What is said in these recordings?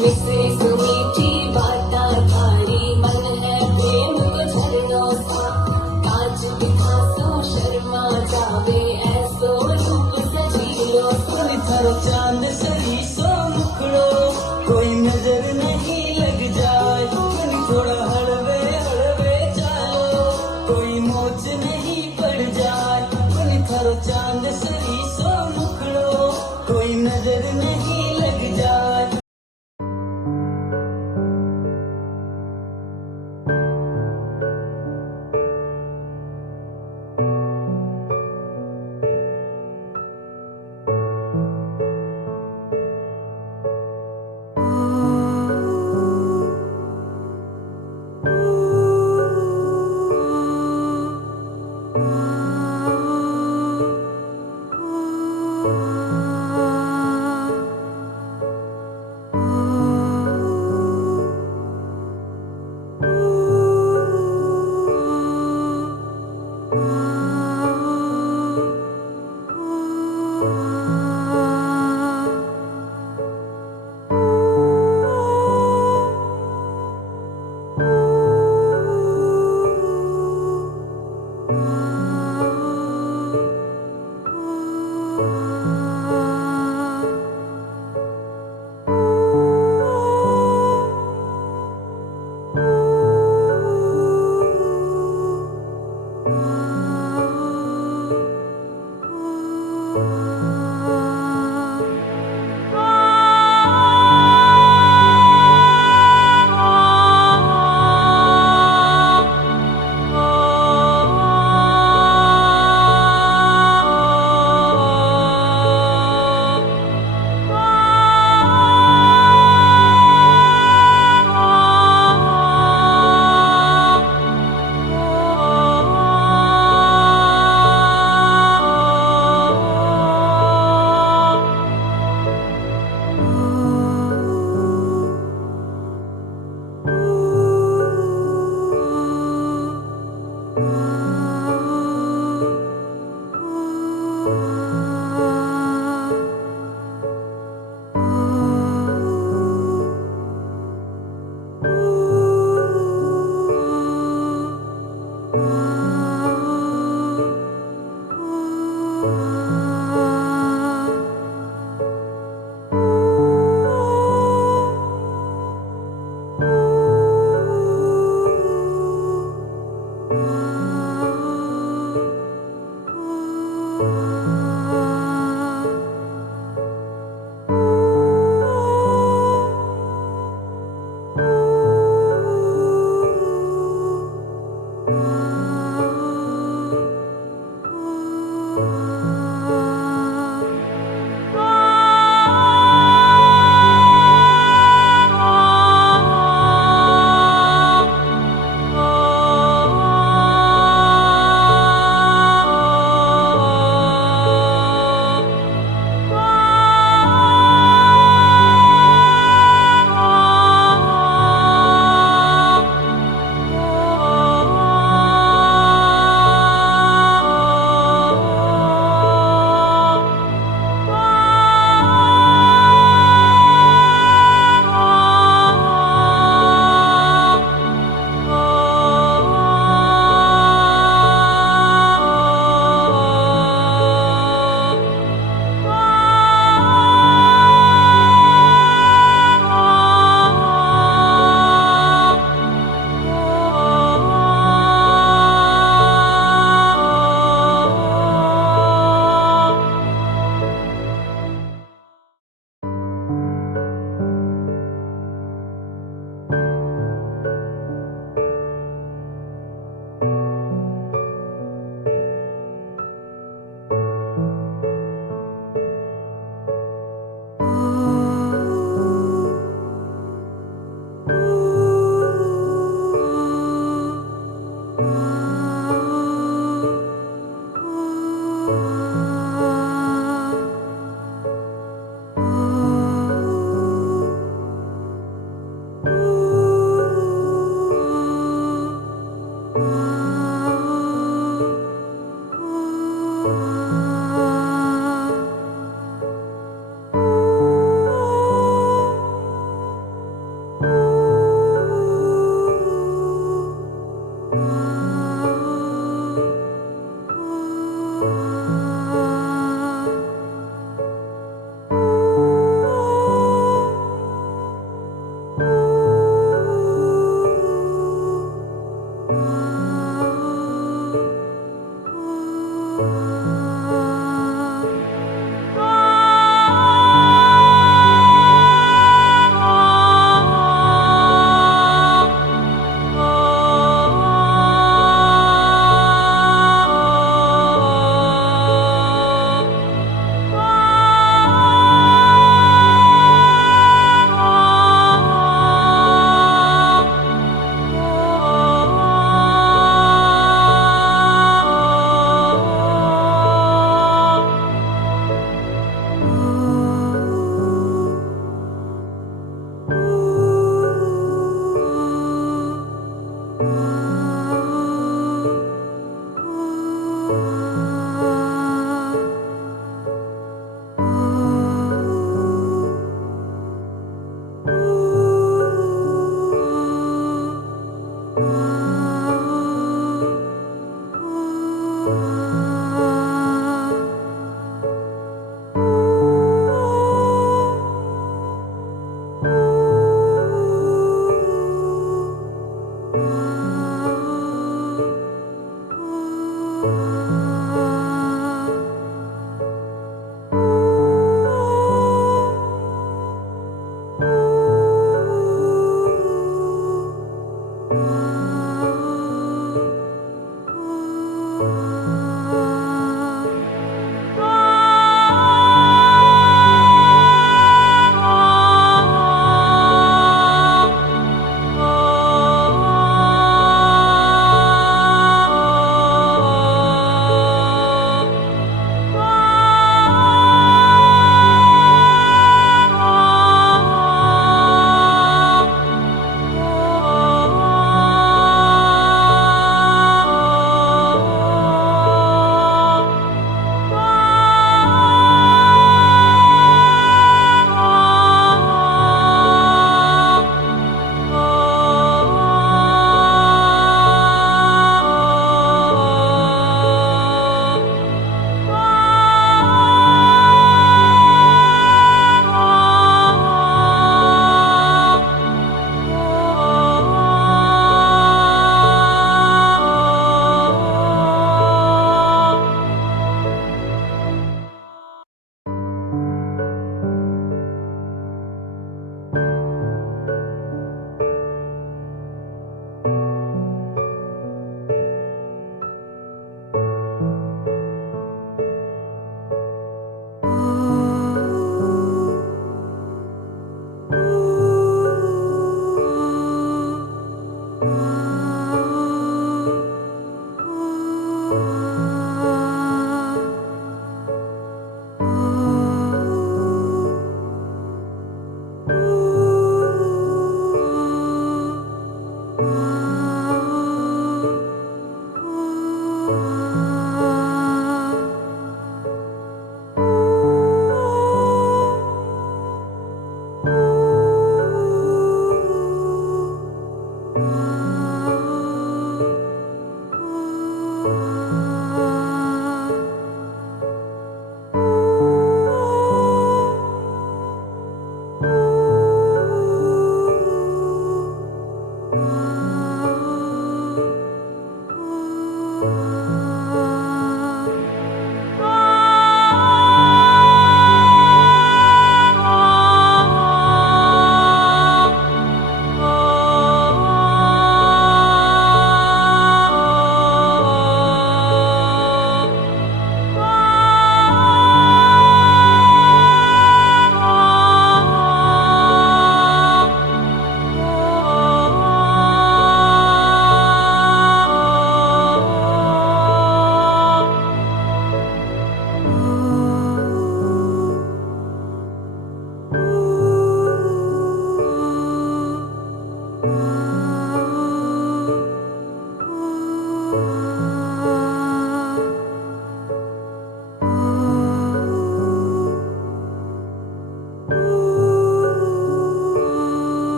मिसे सुमीठी बाता थारी मन है प्रेम को झरनों सा कांच दिखा सो शर्मा जावे ऐसो रूप सजीलो कोई थारो चांद सही सो मुखड़ो कोई नजर नहीं लग जाए कोई थोड़ा हलवे हलवे चालो कोई मोच नहीं पड़ जाए कोई थारो चांद सही सो मुखड़ो कोई नजर नहीं लग जाए।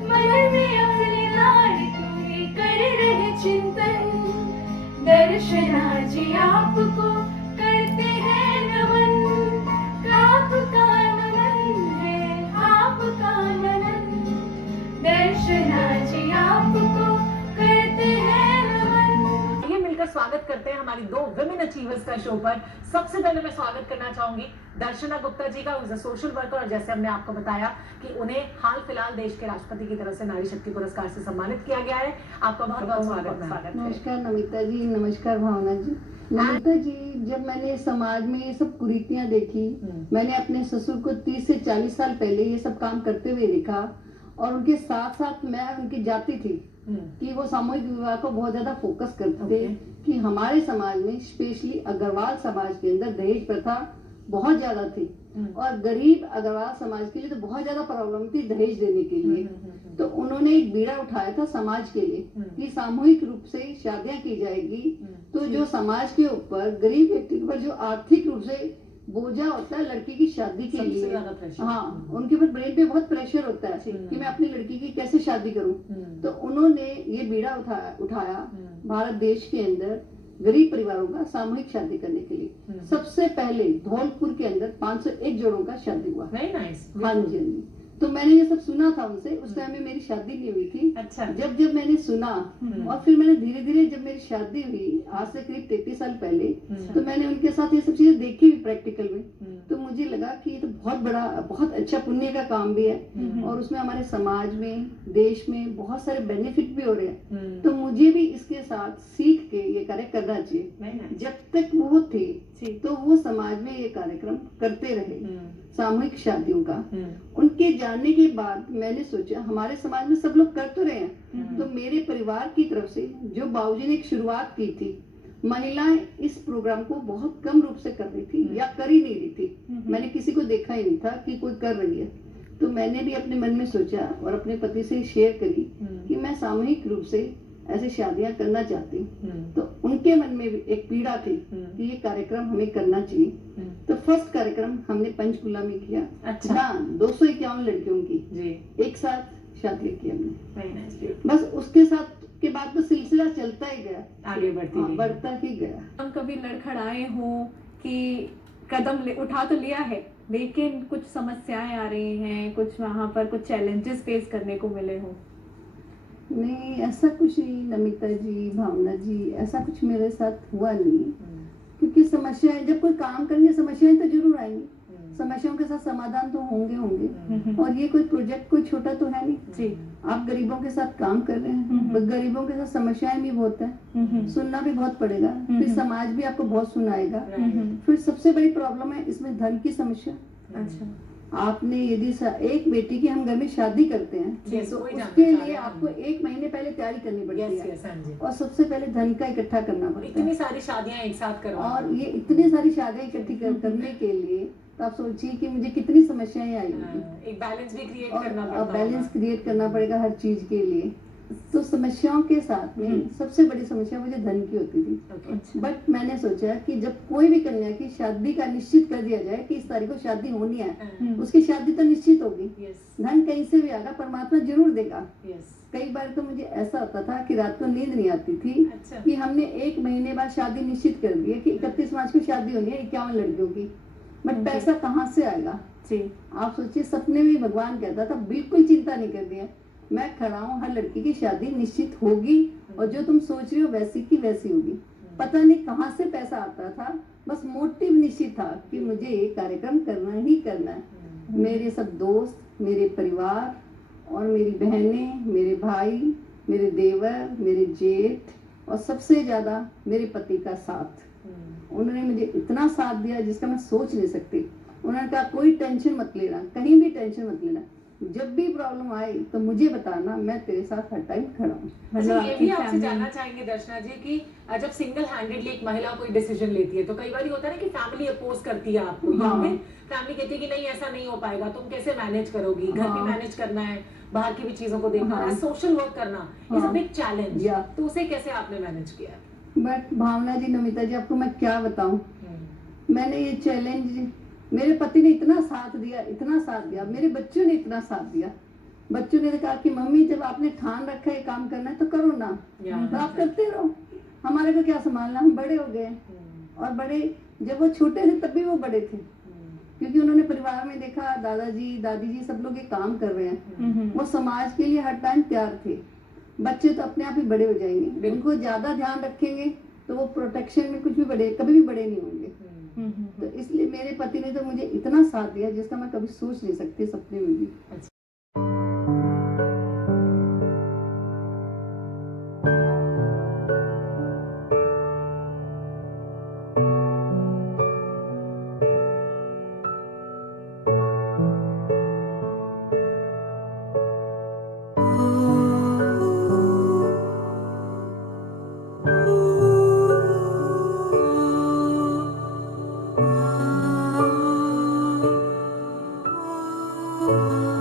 मन में अपने लाडकों कर रहे चिंतन दर्शनाजी आपको करते हैं नमन आपका नमन है आपका नमन दर्शनाजी आपको करते हैं नमन। ये मिलकर स्वागत करते हैं हमारी दो विमेन अचीवर्स का शो पर। सबसे पहले मैं स्वागत करना चाहूंगी दर्शना गुप्ता जी का, इज अ सोशल वर्कर, और जैसे हमने आपको बताया कि उन्हें हाल फिलहाल देश के राष्ट्रपति की तरफ से नारी शक्ति पुरस्कार से सम्मानित किया गया है। आपका बहुत बहुत स्वागत है। नमस्कार नमिता जी, नमस्कार भावना जी। नमिता जी, जब मैंने समाज में ये सब कुरीतियां देखी, मैंने अपने ससुर को 30 से 40 साल पहले ये सब काम करते हुए देखा, और उनके साथ साथ मैं उनकी जाति थी कि वो सामूहिक विवाह को बहुत ज्यादा फोकस करते थे कि हमारे समाज में स्पेशली अग्रवाल समाज के अंदर दहेज प्रथा बहुत ज्यादा थी, और गरीब अग्रवाल समाज के लिए तो बहुत ज्यादा प्रॉब्लम थी दहेज देने के लिए। तो उन्होंने एक बीड़ा उठाया था समाज के लिए कि सामूहिक रूप से शादियां की जाएगी, तो जो समाज के ऊपर गरीब व्यक्ति के ऊपर जो आर्थिक रूप से बोझा होता है लड़की की शादी के लिए, हाँ, उनके ऊपर ब्रेन पे बहुत प्रेशर होता है कि मैं अपनी लड़की की कैसे शादी करूं। तो उन्होंने ये बीड़ा उठाया भारत देश के अंदर गरीब परिवारों का सामूहिक शादी करने के लिए। सबसे पहले धौलपुर के अंदर 501 जोड़ों का शादी हुआ। Very nice. हाँ जी, तो मैंने ये सब सुना था उनसे, उस टाइम में मेरी शादी नहीं हुई थी। अच्छा। जब जब मैंने सुना और फिर मैंने धीरे धीरे, जब मेरी शादी हुई आज से करीब 33 साल पहले, तो मैंने उनके साथ ये सब चीजें देखी भी प्रैक्टिकल में। तो मुझे लगा कि ये तो बहुत बड़ा, बहुत अच्छा पुण्य का काम भी है और उसमें हमारे समाज में, देश में बहुत सारे बेनिफिट भी हो रहे हैं। तो मुझे भी इसके साथ सीख के ये कार्य करना चाहिए। जब तक वो थे तो वो समाज में ये कार्यक्रम करते रहे, सामूहिक शादियों का। उनके जाने के बाद मैंने सोचा हमारे समाज में सब लोग कर तो रहे हैं, तो मेरे परिवार की तरफ से जो बाबूजी ने एक शुरुआत की थी, महिलाएं इस प्रोग्राम को बहुत कम रूप से कर रही थी या कर ही नहीं रही थी। मैंने किसी को देखा ही नहीं था कि कोई कर रही है। तो मैंने भी अपने मन में सोचा और अपने पति से शेयर करी कि मैं सामूहिक रूप से ऐसे शादियां करना चाहती हूँ। तो उनके मन में भी एक पीड़ा थी कि ये कार्यक्रम हमें करना चाहिए। तो फर्स्ट कार्यक्रम हमने पंचकुला में किया। अच्छा। हाँ, 251 लड़कियों की जी। एक साथ शादी की हमने। Very nice. बस उसके साथ के बाद तो सिलसिला चलता ही गया, आगे बढ़ती गई। बढ़ता ही गया। हम कभी लड़खड़ाए हो कि उठा तो लिया है, लेकिन कुछ समस्याएं आ रही हैं, कुछ वहाँ पर कुछ चैलेंजेस फेस करने को मिले हो? नहीं, ऐसा कुछ नहीं नमिता जी, भावना जी, ऐसा कुछ मेरे साथ हुआ नहीं। क्योंकि समस्याएं, जब कोई काम करेंगे समस्याएं तो जरूर आएंगी, समस्याओं के साथ समाधान तो होंगे होंगे। और ये कोई प्रोजेक्ट कोई छोटा तो है नहीं जी। आप गरीबों के साथ काम कर रहे हैं, गरीबों के साथ समस्याएं भी बहुत है, सुनना भी बहुत पड़ेगा, फिर समाज भी आपको बहुत सुनाएगा। फिर सबसे बड़ी प्रॉब्लम है इसमें धन की समस्या। अच्छा। आपने यदि एक बेटी की हम घर में शादी करते हैं Yes, तो वही जानना उसके चाह लिए रहे हैं आपको 1 महीने पहले तैयारी करनी पड़ती Yes, है yes, हाँ जी। और सबसे पहले धन का इकट्ठा करना पड़ता इतनी है। सारी शादियां एक साथ करो। और ये इतनी सारी शादियां इकट्ठी करने के लिए तो आप सोचिए कि मुझे कितनी समस्याएं आई होंगी। एक बैलेंस भी क्रिएट और करना पड़ता बैलेंस क्रिएट करना पड़ेगा हर चीज के लिए। तो समस्याओं के साथ में सबसे बड़ी समस्या मुझे धन की होती थी। होगा। बट मैंने सोचा कि जब कोई भी कन्या की शादी का निश्चित कर दिया जाए कि इस तारीख को शादी होनी है, उसकी शादी तो निश्चित होगी। यस धन कहीं से भी आएगा, परमात्मा जरूर देगा। यस। कई बार तो मुझे ऐसा होता था कि रात को नींद नहीं आती थी अच्छा। कि हमने 1 महीने बाद शादी निश्चित कर दी है कि 31 मार्च को शादी होनी है 51 लड़कियों की, बट पैसा कहाँ से आएगा? जी। आप सोचिए, सपने में भगवान कहता था बिल्कुल चिंता नहीं करनी है, मैं खड़ा हूँ, हर लड़की की शादी निश्चित होगी और जो तुम सोच रही हो वैसी की वैसी होगी। पता नहीं कहाँ से पैसा आता था, बस मोटिव निश्चित था कि मुझे ये कार्यक्रम करना ही करना है। मेरे सब दोस्त, मेरे परिवार और मेरी बहनें, मेरे भाई, मेरे देवर, मेरे जेठ और सबसे ज्यादा मेरे पति का साथ, उन्होंने मुझे इतना साथ दिया जिसका मैं सोच नहीं सकती। उन्होंने कहा कोई टेंशन मत लेना, कहीं भी टेंशन मत लेना, जब भी प्रॉब्लम आए तो मुझे बताना, मैं तेरे साथ हर टाइम खड़ा हूँ। अच्छा, ये आपकी भी आपसे family- जानना चाहेंगे दर्शना जी कि जब सिंगल हैंडेडली एक महिला कोई डिसीजन लेती है तो कई बार होता है ना कि फैमिली अपोज करती है आपको, या हाँ। फिर फैमिली कहती है कि नहीं ऐसा नहीं हो पाएगा, तुम कैसे मैनेज करोगी, घर भी हाँ। मैनेज करना है, बाहर की भी चीजों को देखना है, हाँ। सोशल वर्क करना इज अ हाँ। Big challenge. या। तो उसे कैसे आपने मैनेज किया? बट भावना जी, नमिता जी, आपको मैं क्या बताऊं, मैंने ये चैलेंज, मेरे पति ने इतना साथ दिया, इतना साथ दिया, मेरे बच्चों ने इतना साथ दिया। बच्चों ने कहा कि मम्मी जब आपने ठान रखा है काम करना है तो करो ना, तो आप करते रहो, हमारे को क्या संभालना, हम बड़े हो गए। और बड़े, जब वो छोटे थे तब भी वो बड़े थे, क्योंकि उन्होंने परिवार में देखा दादाजी दादी जी सब लोग ये काम कर रहे हैं, वो समाज के लिए हर टाइम तैयार थे। बच्चे तो अपने आप ही बड़े हो जाएंगे, उनको ज्यादा ध्यान रखेंगे तो वो प्रोटेक्शन में कुछ भी बड़े, कभी भी बड़े नहीं होंगे। तो इसलिए मेरे पति ने तो मुझे इतना साथ दिया जिसका मैं कभी सोच नहीं सकती सपने में भी। Oh